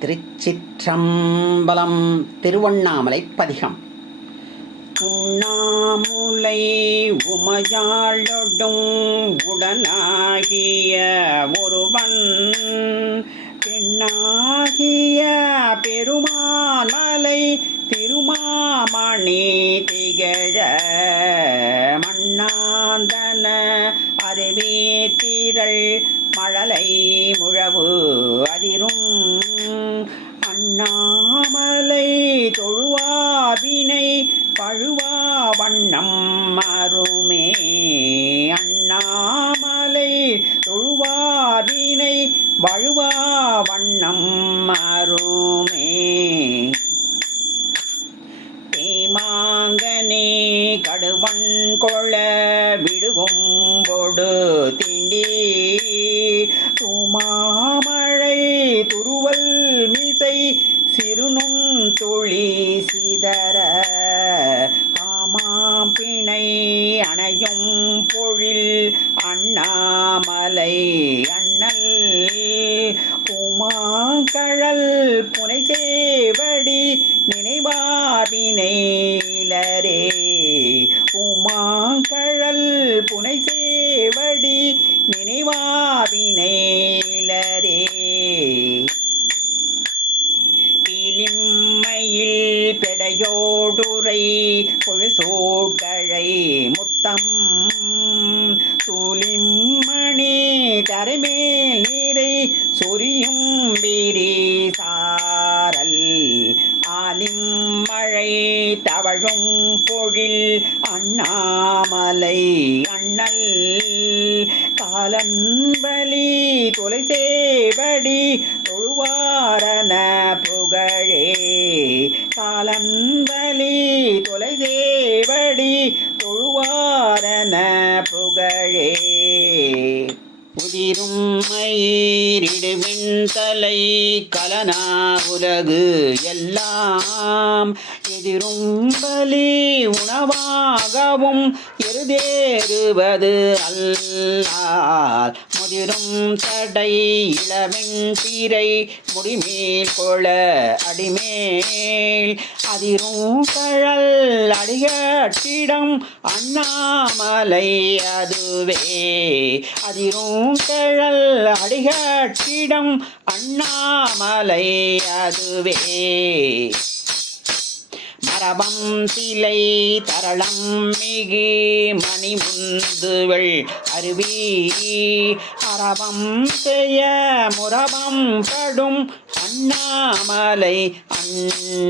திருச்சிற்றம்பலம். திருவண்ணாமலை பதிகம். உண்ணாமுலை உமையாளொடும் உடனாகிய ஒருவன் பெண்ணாகிய பெருமான் மலை திருமாமணி திகழ மண்ணாந்தன அருவி திரள் மழலை முழவு அதிரும் அண்ணாமலை தொழுவாவினை பழுவா வண்ணம் மாறுமே. அண்ணாமலை தொழுவாவினை வழுவா வண்ணம் மாறுமே. தேமாங்கனே கடுவன் கொள விடுகும் பொடு திண்டி தூமாமழை துருவல் மிசை சிறுநும் துளி சிதற ஆமாம் பிணை அணையும் பொழில் அண்ணாமலை அண்ணல் உமாங்கழல் புனை சேவடி நினைவாவினைலரே. உமாங்கழல் புனை சேவடி நினைவாவினைலரே. இலிம்மையில் பெடையோடுரை பொழில் சோட்டழை முத்தம் சூலிம்மணி தரைமேல் நீரை சொரியும் வீரி சாரல் ஆலிம்மழை தவழும் பொழில் அண்ணாமலை அண்ணல் காலன்பலி தொலை சேவடி தொழுவாரன புகழே. காலன்பலி தொலை சேவடி தொழுவாரன புகழே. உதிரும் மயிரிடுவின் தலை கலனா உலகு எல்லாம் எதிரும் பலி உணவாகவும் எருதேறுவது அல்லால் முதிரும் தடை இளவெண் தீரை முடிமேல் கொள அடிமேல் அதிரும் கழல் அடிகட்டிடம் அண்ணாமலை அதுவே. அதிரும் கழல் அடிகட்டிடம் அண்ணாமலை அதுவே. மரபம் சிலை தரளம் மிகு மணிமுந்துவள் அருவி அரபம் செய்ய முரபம் படும் அண்ணாமலை அண்ணல்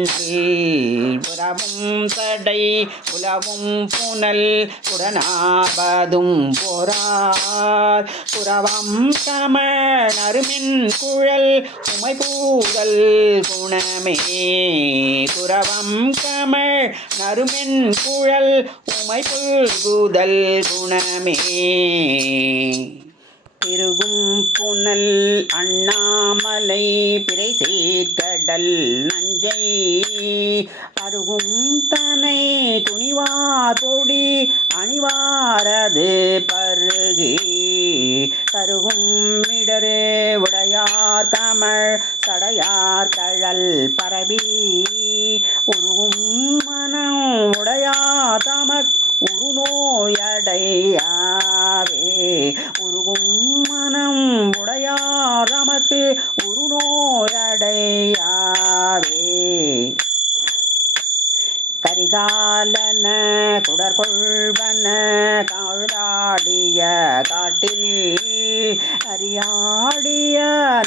புறவும் தடை புலவும் புனல் உடனாபதும் போரார் புறவம் கமழ் நறுமின் குழல் உமைபூதல் குணமே. புறவம் கமழ் நறுமென் குழல் உமை புல்குதல் குணமே. திருகும் புனல் அண்ணாமலை பிறை சேர்க்கடல் நஞ்சை அருகும் தனை துணிவார் பொடி அணிவாரது பருகி கருகும் இடரு உடையார் கமழ் சடையார் கழல் பரவி உருகும் மனம் உடையார் தமக் உருநோயடையாவே. உருகும் மனம் உடையார் நமக்கு உருநோயடையாவே. கரிகாலன குடற்கொள்வன காழ்தாடிய காட்டில் அறியாடிய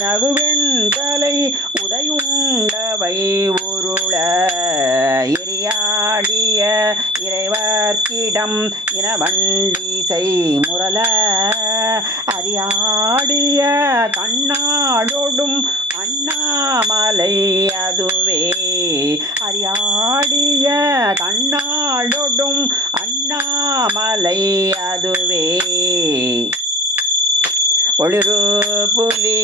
நகுவெண் தலை உதையுண்டவை உருள எரியாடிய இறைவர்க்கிடம் இனவண்டிசை முரல அறியாடிய கண்ணாடொடும் அண்ணாமலை அதுவே. அறியாடிய கண்ணாடொடும் அண்ணாமலை அதுவே. ஒளிரு புலி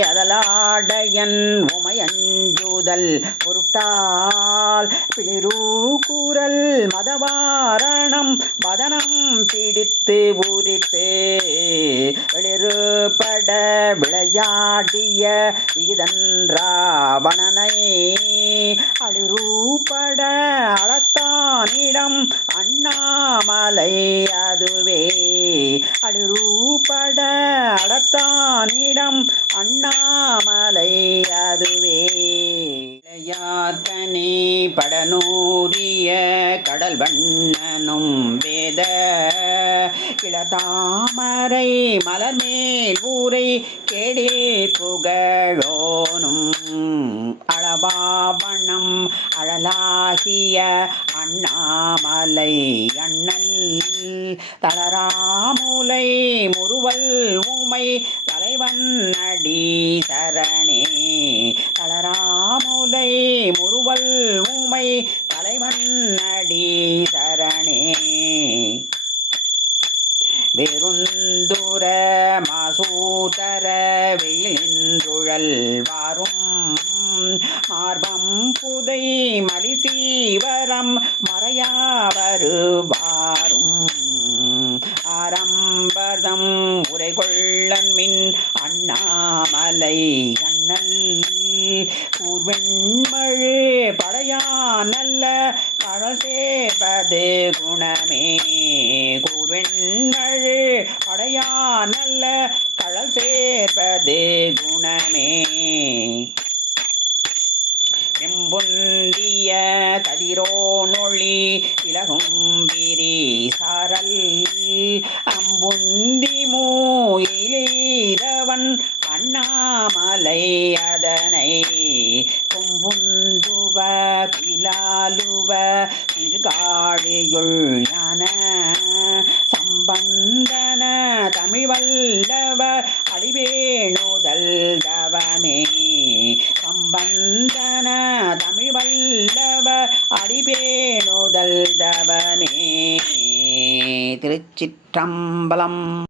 அதலாடையன் உமையஞ்சுதல் பொருட்டால் பிளிரு கூறல் மதவாரணம் வதனம் பிடித்து ஊரித்து வெளிறுபட விளையாடிய விகிதன் ராவணனே தாமரை மலர்மேல் ஊரை கேடில் புகழோனும் அளவாவண்ணம் அழலாகிய அண்ணாமலை அண்ணல் தளராமுலை முறுவல் ஊமை தலைவன் அடி சரணே தளராமுலை முறுவல் ஊமை தலைவன் அடி சரணே வெறுந்துர மாசூதர வெயிலின்றுழல் வாரும் மார்பம் புதை மலிசீவரம் மறையா வருவாரும் ஆரம்பதம் உரைகொள்ளன்மின் அண்ணாமலை அண்ணல் கூர்வெண்மழு படையா நல்ல கடல் சேர்ப்பது குணமே கூர்வெண்மழு படையா நல்ல கடல் சேர்ப்பது குணமே செம்பொந்திய கதிரோனொளி விலகும் விரி சாரல் அம்புந்தி மூயிலவன் அண்ணாமலை அதனை கொம்புந்துவ பிலாலுவ திருகாழியுள் ஞான சம்பந்தன தமிழ் வல்லவ அடிவேணுதல் தவமே சம்பந்தன தமிழ் வல்லவ அடிவேணுதல் தவமே. திருச்சிற்றம்பலம்.